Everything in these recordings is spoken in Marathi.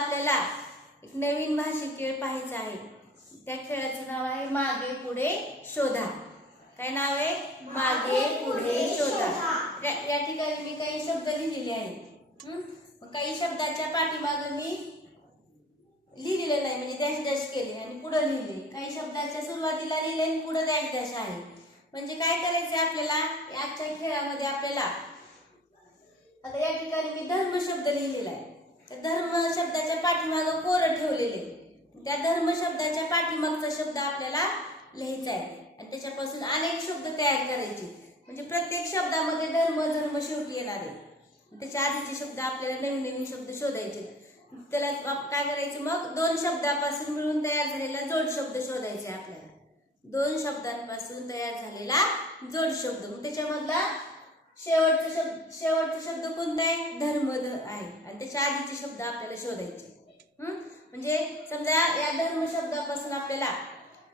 आपल्याला एक नवीन भाषिक खेळ पाहायचा आहे. त्या खेळाचं नाव आहे मागे पुढे शोधा. काय नाव आहे? मागे पुढे शोधा. या ठिकाणी मी काही शब्द लिहिलेले आहेत. काही शब्दाच्या पाठीमाग मी लिहिलेलं नाही म्हणजे डॅश डॅश केले आणि पुढे लिहिले. काही शब्दाच्या सुरुवातीला लिहिले आणि पुढे डॅश डॅश आहे. म्हणजे काय करायचं आपल्याला? आजच्या खेळामध्ये आपल्याला आता या ठिकाणी मी धर्म शब्द लिहिलेला आहे. त्या धर्म शब्दाच्या पाठीमागं कोरं ठेवलेले. त्या धर्म शब्दाच्या पाठीमागचा शब्द आपल्याला लिहायचा आहे. आणि त्याच्यापासून अनेक शब्द तयार करायचे. म्हणजे प्रत्येक शब्दामध्ये धर्म धर्म शेवटी येणार आहे. त्याच्या आधीचे शब्द आपल्याला नवीन नवीन शब्द शोधायचे. त्याला काय करायचं मग? दोन शब्दापासून मिळून तयार झालेला जोड शब्द शोधायचे आपल्याला. दोन शब्दांपासून तयार झालेला जोड शब्द. मग त्याच्यामधला शेवट शेवटचा शब्द कोणता आहे? धर्म आहे. आणि त्याच्या आधीचे शब्द आपल्याला शोधायचे. म्हणजे समजा या धर्म शब्दापासून आपल्याला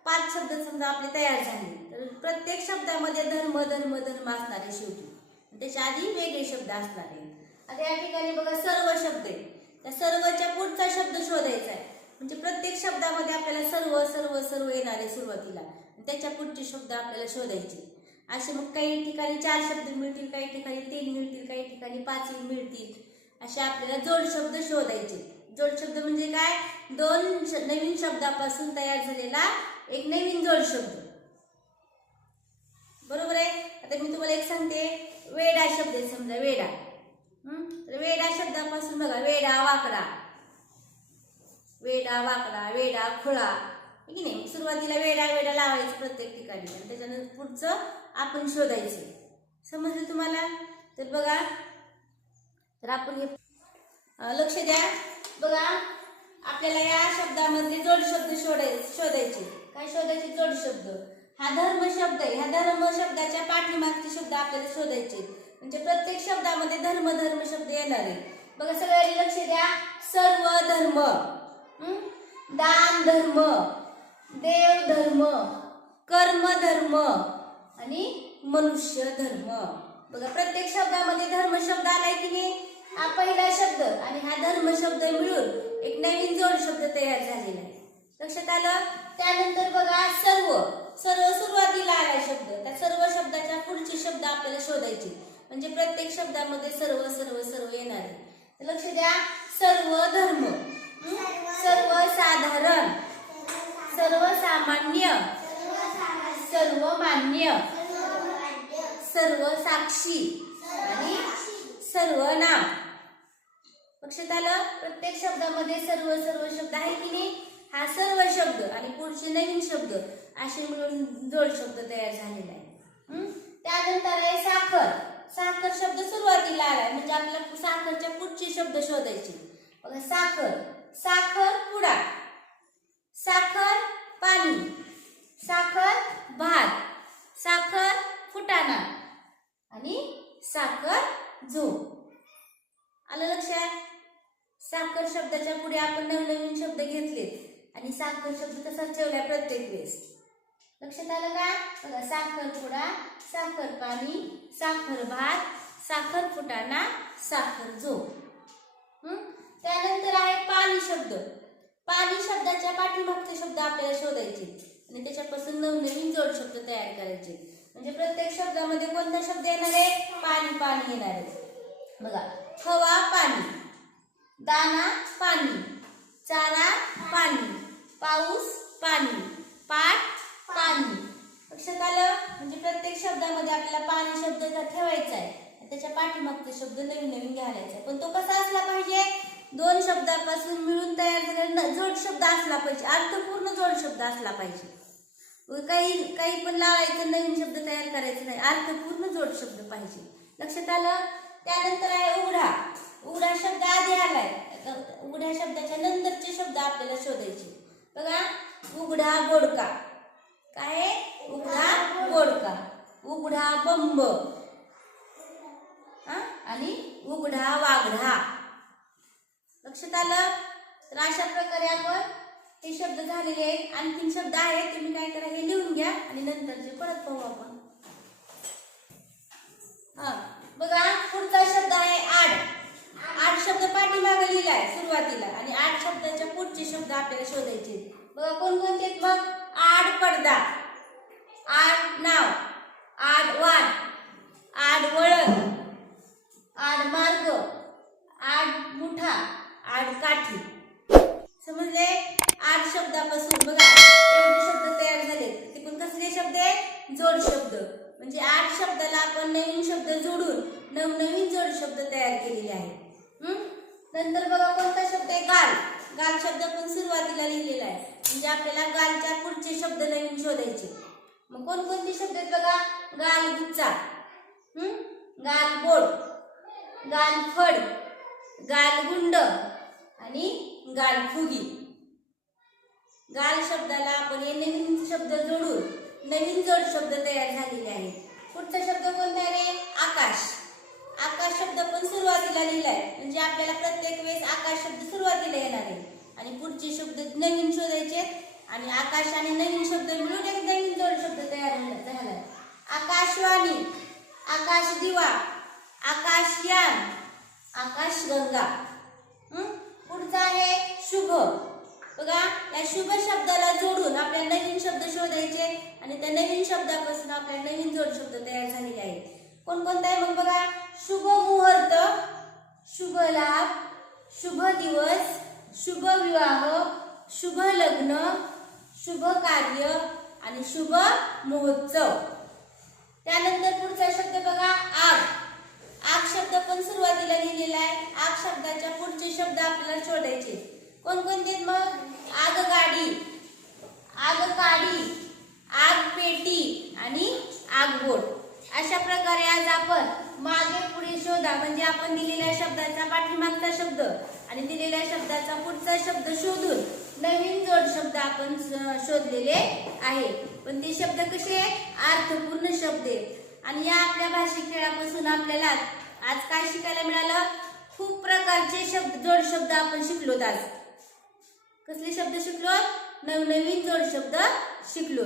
पाच शब्द समजा आपले तयार झाले तर प्रत्येक शब्दामध्ये धर्म धर्म धर्म असणारे शेवटी. त्याच्या आधी वेगळे शब्द असणार. आहे आता या ठिकाणी बघा सर्व शब्द आहे त्या सर्वच्या पुढचा शब्द शोधायचा आहे. म्हणजे प्रत्येक शब्दामध्ये आपल्याला सर्व सर्व सर्व येणारे सुरुवातीला. त्याच्या पुढचे शब्द आपल्याला शोधायचे. असे मग काही ठिकाणी चार शब्द मिळतील काही ठिकाणी तीन मिळतील काही ठिकाणी पाचही मिळतील. असे आपल्याला जोड शब्द शोधायचे. जोड शब्द म्हणजे काय? दोन श- नवीन शब्दापासून तयार झालेला एक नवीन जोड शब्द. बरोबर आहे? आता मी तुम्हाला एक सांगते. वेडा शब्द आहे समजा वेडा. तर वेडा शब्दापासून बघा वेडा वाकडा. वेडा वाकडा वेडा खुळा. की नाही सुरुवातीला वेडा वेडा लावायचं प्रत्येक ठिकाणी. आणि त्याच्यानंतर पुढचं आपण शोधायचं. समजलं तुम्हाला? तर बघा तर आपण हे लक्ष द्या. बघा आपल्याला या शब्दामध्ये जोड शब्द शोधाय शोधायचे. काय शोधायचे? जोड शब्द. हा धर्म शब्द आहे. ह्या धर्म शब्दाच्या पाठीमागचे शब्द आपल्याला शोधायचे म्हणजे प्रत्येक शब्दामध्ये धर्म धर्म शब्द येणार आहे बघा सगळ्यांनी लक्ष द्या. सर्व धर्म. दान धर्म. देव धर्म कर्म धर्म आणि मनुष्य धर्म. बघा प्रत्येक शब्दामध्ये धर्म शब्द आलाय की नाही? हा पहिला शब्द आणि हा धर्म शब्द मिळून एक नवीन जोड शब्द तयार झालेला आहे. लक्षात आलं? त्यानंतर बघा सर्व सर्व सुरुवातीला आला शब्द. त्या सर्व शब्दाच्या पुढचे शब्द आपल्याला शोधायचे. म्हणजे प्रत्येक शब्दामध्ये सर्व सर्व सर्व येणार आहे. तर लक्ष द्या सर्व धर्म सर्वसाधारण सर्वसामान्य. सर्वमान्य. सर्व साक्षी आणि सर्व नाम लक्षात आलं? प्रत्येक शब्दामध्ये सर्व सर्व शब्द आहे की नाही? हा सर्व शब्द आणि पुढचे नवीन शब्द असे मिळून जोड शब्द तयार झालेला आहे त्यानंतर आहे साखर. साखर शब्द सुरुवातीला आलाय म्हणजे आपल्याला साखरच्या पुढचे शब्द शोधायचे. बघा साखर. साखर पुडा. साखर पाणी साखर भात साखर फुटाणा आणि साखर झोप. आलं लक्षात साखर शब्दाच्या पुढे आपण नवनवीन शब्द घेतलेत आणि साखर शब्द तसाच ठेवला प्रत्येक वेळेस. लक्षात आलं का? बघा साखर पुडा साखर पाणी साखर भात साखर फुटाणा साखर झोप. त्यानंतर आहे पाणी शब्द. पाणी शब्दाच्या पाठीमागचे शब्द आपल्याला शोधायचे. आणि त्याच्यापासून नवनवीन जोड शब्द तयार करायचे. म्हणजे प्रत्येक शब्दामध्ये कोणता शब्द येणार आहे? पाणी पाणी येणार आहे. बघा हवा पाणी. दाना पाणी. चारा पाणी. पाऊस पाणी. पाठ पाणी. लक्षात आलं? म्हणजे प्रत्येक शब्दामध्ये आपल्याला पाणी शब्द ठेवायचा आहे. त्याच्या पाठीमागचे शब्द नवीन नवीन घालायचा. आहे पण तो कसा असला पाहिजे? दोन शब्दापासून मिळून तयार झालेला जोड शब्द असला पाहिजे. अर्थपूर्ण जोड शब्द असला पाहिजे. काही काही पण लावायचं नवीन शब्द तयार करायचे नाही. अर्थपूर्ण जोड शब्द पाहिजे. लक्षात आलं? त्यानंतर आहे उघडा. उघडा शब्द आधी आलाय. आता उघड्या शब्दाच्या नंतरचे शब्द आपल्याला शोधायचे. बघा. उघडा बोडका काय आहे? उघडा बोडका उघडा बंब. आणि उघडा वाघडा. लक्षात आलं? तर अशा प्रकारे आपण हे शब्द झालेले आहेत. आणखीन शब्द आहेत तुम्ही काय करा हे लिहून घ्या आणि नंतरचे परत पाहू आपण. हा बघा पुढचा शब्द आहे आड. आठ शब्द पाठीमागे लिहिलाय सुरुवातीला आणि आठ शब्दाच्या पुढचे शब्द आपल्याला शोधायचे आहेत. बघा कोणकोणते आहेत मग? आड पडदा आड नाव आड वाट आड वळण आड मार्ग आड मुठा आडकाठी समजले? आठ शब्दापासून. बघा एवढे शब्द तयार झाले ते पण कसले शब्द आहे जोड शब्द. म्हणजे आठ शब्दाला आपण नवीन शब्द जोडून नवनवीन जोड शब्द तयार केलेले आहेत. नंतर बघा कोणता शब्द आहे? गाल. गाल शब्द पण सुरुवातीला लिहिलेला आहे. म्हणजे आपल्याला गालच्या पुढचे शब्द नवीन शोधायचे. मग कोणकोणते शब्द आहेत बघा? गाल गुच्चा. गाल बोट. गाल फड. गाल गुंड. आणि गालफुगी. गाल शब्दाला आपण हे नवीन शब्द जोडून नवीन जोड शब्द तयार झालेले आहेत. पुढचा शब्द कोणता आहे? आकाश. आकाश शब्द पण सुरुवातीला लिहिलाय म्हणजे आपल्याला प्रत्येक वेळेस आकाश शब्द सुरुवातीला येणार आहे. आणि पुढचे शब्द नवीन शोधायचे आणि आकाश आणि नवीन शब्द मिळून एक नवीन जोड शब्द तयार होणार- झालाय आकाशवाणी. आकाश दिवा आकाशयान. आकाशगंगा. हं? पुढचा शुभ. बघा या शुभ शब्दाला जोडून आपल्याला नवीन शब्द शोधायचे आणि त्या नवीन शब्दापासून आपल्याला नवीन जोड शब्द तयार झालेले आहेत. कोणकोणता आहे मग बघा? शुभ मुहूर्त शुभ लाभ शुभ दिवस शुभ विवाह शुभ लग्न शुभ कार्य आणि शुभ महोत्सव. त्यानंतर पुढचा शब्द बघा आग. आग शब्द पण सुरुवातीला लिहिलेला आहे. आग शब्दाच्या पुढचे शब्द आपल्याला शोधायचे. कोणकोणते आहेत मग? आग गाडी. आग पेटी आणि आगबोट अशा प्रकारे आज आपण मागे पुढे शोधा. म्हणजे आपण दिलेल्या शब्दाचा पाठीमागचा शब्द आणि दिलेल्या शब्दाचा पुढचा शब्द शोधून नवीन जोड शब्द आपण शोधलेले आहे. पण ते शब्द कसे अर्थपूर्ण शब्द आहेत. आणि या आपल्या भाषिक खेळापासून आपल्याला आज काय शिकायला मिळालं? खूप प्रकारचे शब्द जोड शब्द आपण शिकलोत आज. कसले शब्द शिकलो नवनवीन जोड शब्द शिकलो